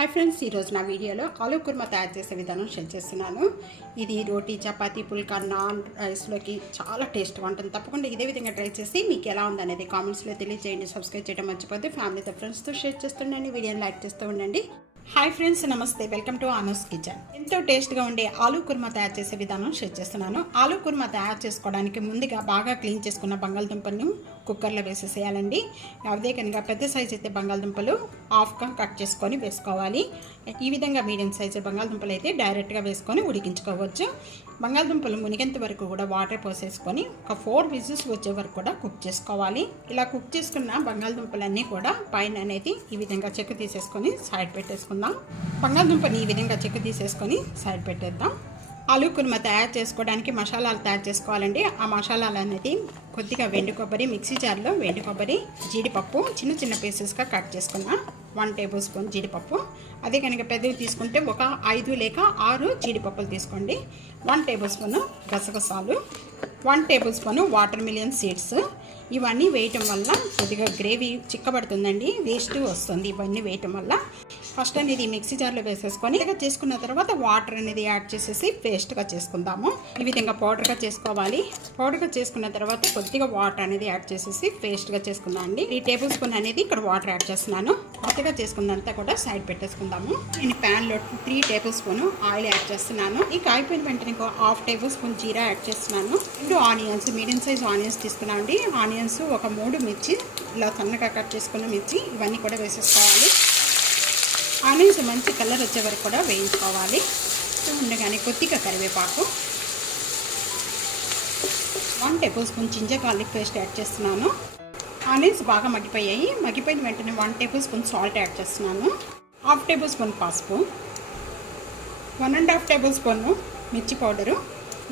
Hi friends ना video आलू कुर्मा तैयार చేసే విధానం షేర్ చేస్తున్నాను। ఇది రోటీ చపాతీ పుల్కా నాన్ రైస్ లోకి చాలా టేస్ట్ గా ఉంటుంది। తప్పకుండా ఇదే విధంగా ట్రై చేసి మీకు ఎలా ఉంది అనేది కామెంట్స్ లో తెలియజేయండి। సబ్స్క్రైబ్ చేయడం మర్చిపోతే ఫ్యామిలీతో ఫ్రెండ్స్ తో షేర్ చేస్తుండండి, వీడియోని లైక్ చేస్తూ ఉండండి। हाई फ्रेंड्स नमस्ते, वेलकम टू आनू'स किचन। ఎంతో టేస్ట్ గా ఉండే ఆలూ కుర్మా తయారు చేసే విధానం షేర్ చేస్తున్నాను। ఆలూ కుర్మా తయారు చేసుకోవడానికి ముందుగా బాగా క్లీన్ చేసుకున్న బంగాళదుంపలను కుక్కర్ లో వేసేసేయాలండి। అదే కనుక పెద్ద సైజ్ అయితే బంగాళదుంపలు హాఫ్ గా కట్ చేసుకొని వేసుకోవాలి। ఈ విధంగా మీడియం సైజ్ బంగాళదుంపలు అయితే డైరెక్ట్ గా వేసుకొని ఉడికించుకోవచ్చు। బంగాళదుంపలు మునిగేంత వరకు కూడా వాటర్ పోసేసుకొని ఒక 4 విజిల్స్ వచ్చే వరకు కూడా కుక్ చేసుకోవాలి। ఇలా కుక్ చేసుకున్న బంగాళదుంపలన్నీ కూడా పైన అనేది ఈ విధంగా చెక్కు తీసేసుకొని సైడ్ పెట్టేసుకుందాం। బంగాళదుంపని ఈ విధంగా చెక్కు తీసేసుకొని సైడ్ పెట్టేద్దాం। ఆలూ కుర్మా తయారు చేసుకోవడానికి మసాలాలు తయారు చేసుకోవాలండి। ఆ మసాలాలు అనేది కొద్దిగా వెండి కొబ్బరి, మిక్సీ జార్లో వెండి కొబ్బరి, జీడిపప్పు చిన్న చిన్న పీసెస్గా కట్ చేసుకున్న 1 టేబుల్ స్పూన్ జీడిపప్పు, అదే కనుక పెద్దవి తీసుకుంటే ఒక 5 లేక 6 జీడిపప్పులు తీసుకోండి। 1 టేబుల్ స్పూన్ గసగసాలు, 1 table spoon water million seeds. ఇవన్నీ వేయటం వల్ల కొద్దిగా గ్రేవీ చిక్కబడుతుందండి, వేస్ట్ వస్తుంది ఇవన్నీ వేయటం వల్ల। ఫస్ట్ అనేది మిక్సీ జార్లో వేసేసుకొని చేసుకున్న తర్వాత వాటర్ అనేది యాడ్ చేసేసి పేస్ట్గా చేసుకుందాము। ఈ విధంగా పౌడర్గా చేసుకోవాలి। పౌడర్గా చేసుకున్న తర్వాత కొద్దిగా వాటర్ అనేది యాడ్ చేసేసి పేస్ట్గా చేసుకుందాం అండి। 3 టేబుల్ స్పూన్ అనేది ఇక్కడ వాటర్ యాడ్ చేస్తున్నాను। కొద్దిగా చేసుకున్నంతా కూడా సైడ్ పెట్టేసుకుందాము। నేను ప్యాన్లో 3 టేబుల్ స్పూన్ ఆయిల్ యాడ్ చేస్తున్నాను। ఈ కాయిపోయిన వెంటనే 1/2 టేబుల్ స్పూన్ జీరా యాడ్ చేస్తున్నాను। 2 ఆనియన్స్, మీడియం సైజ్ ఆనియన్స్ తీసుకున్నాను అండి। ఆనియన్స్ ఒక 3 మిర్చి ఇలా సన్నగా కట్ చేసుకున్న మిర్చి ఇవన్నీ కూడా వేసేసుకోవాలి। ఆనియన్స్ మంచి కలర్ వచ్చే వరకు కూడా వేయించుకోవాలి। ఉండగానే కొద్దిగా కరివేపాకు, 1 tablespoon ginger garlic paste add చేస్తున్నాను। ఆనియన్స్ బాగా మగ్గిపోయాయి। మగ్గిపోయిన వెంటనే 1 టేబుల్ స్పూన్ సాల్ట్ యాడ్ చేస్తున్నాను। 1/2 టేబుల్ స్పూన్ పసుపు, 1.5 టేబుల్ స్పూన్ మిర్చి పౌడరు,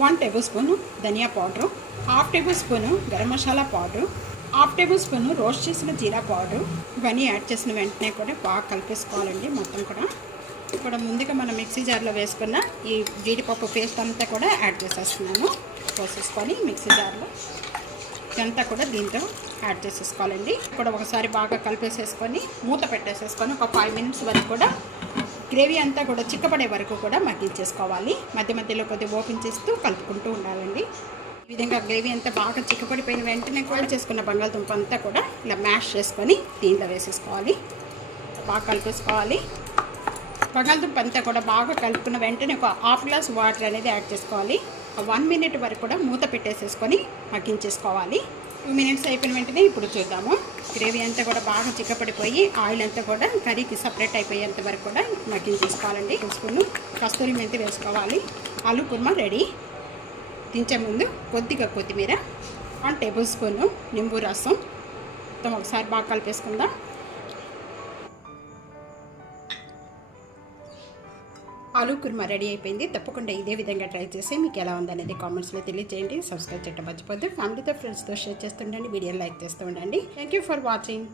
1 టేబుల్ స్పూన్ ధనియా powder, 1/2 tablespoon garam masala powder, 1/2 tablespoon roast చేసిన జీరా పౌడర్। ఇవన్నీ యాడ్ చేసిన వెంటనే కూడా బాగా కలిపేసుకోవాలండి మొత్తం కూడా। ఇక్కడ ముందుగా మనం మిక్సీ జార్లో వేసుకున్న ఈ జీడిపప్పు పేస్ట్ అంతా కూడా యాడ్ చేసేస్తున్నాను। పోసేసుకొని మిక్సీ జార్లో ఇదంతా కూడా దీంతో యాడ్ చేసేసుకోవాలండి। ఇక్కడ ఒకసారి బాగా కలిపేసేసుకొని మూత పెట్టేసేసుకొని ఒక 5 మినిట్స్ వరకు కూడా గ్రేవీ అంతా కూడా చిక్కపడే వరకు కూడా మగ్గించేసుకోవాలి। మధ్య మధ్యలో కొద్దిగా ఓపెన్ చేస్తూ కలుపుకుంటూ ఉండాలండి। ఈ విధంగా గ్రేవీ అంతా బాగా చిక్కపడిపోయిన వెంటనే కూడా చేసుకున్న బంగాళదుంప అంతా కూడా ఇలా మ్యాష్ చేసుకొని దీంట్లో వేసేసుకోవాలి, బాగా కలిపేసుకోవాలి। బంగాళదుంప అంతా కూడా బాగా కలుపుకున్న వెంటనే ఒక 1/2 గ్లాస్ వాటర్ అనేది యాడ్ చేసుకోవాలి। 1 మినిట్ వరకు కూడా మూత పెట్టేసేసుకొని మగ్గించేసుకోవాలి। 2 మినిట్స్ అయిపోయిన వెంటనే ఇప్పుడు చూద్దాము। గ్రేవీ అంతా కూడా బాగా చిక్కపడిపోయి ఆయిల్ అంతా కూడా కర్రీకి సపరేట్ అయిపోయేంత వరకు కూడా మగ్గించేసుకోవాలండి। స్పూన్ కస్తూరి మెంతి వేసుకోవాలి। ఆలూ కుర్మా రెడీ। దించే ముందు కొద్దిగా కొత్తిమీర, 1 టేబుల్ స్పూన్ నింబు రసం, మొత్తం ఒకసారి బాగా కలిపేసుకుందాం। ఆలూ కుర్మా రెడీ అయిపోయింది। తప్పకుండా ఇదే విధంగా ట్రై చేసి మీకు ఎలా ఉందనేది కామెంట్స్లో తెలియజేయండి। సబ్స్క్రైబ్ చేయడం మర్చిపోతే ఫ్యామిలీతో ఫ్రెండ్స్తో షేర్ చేస్తుండండి, వీడియోని లైక్ చేస్తూ ఉండండి। Thank you for watching.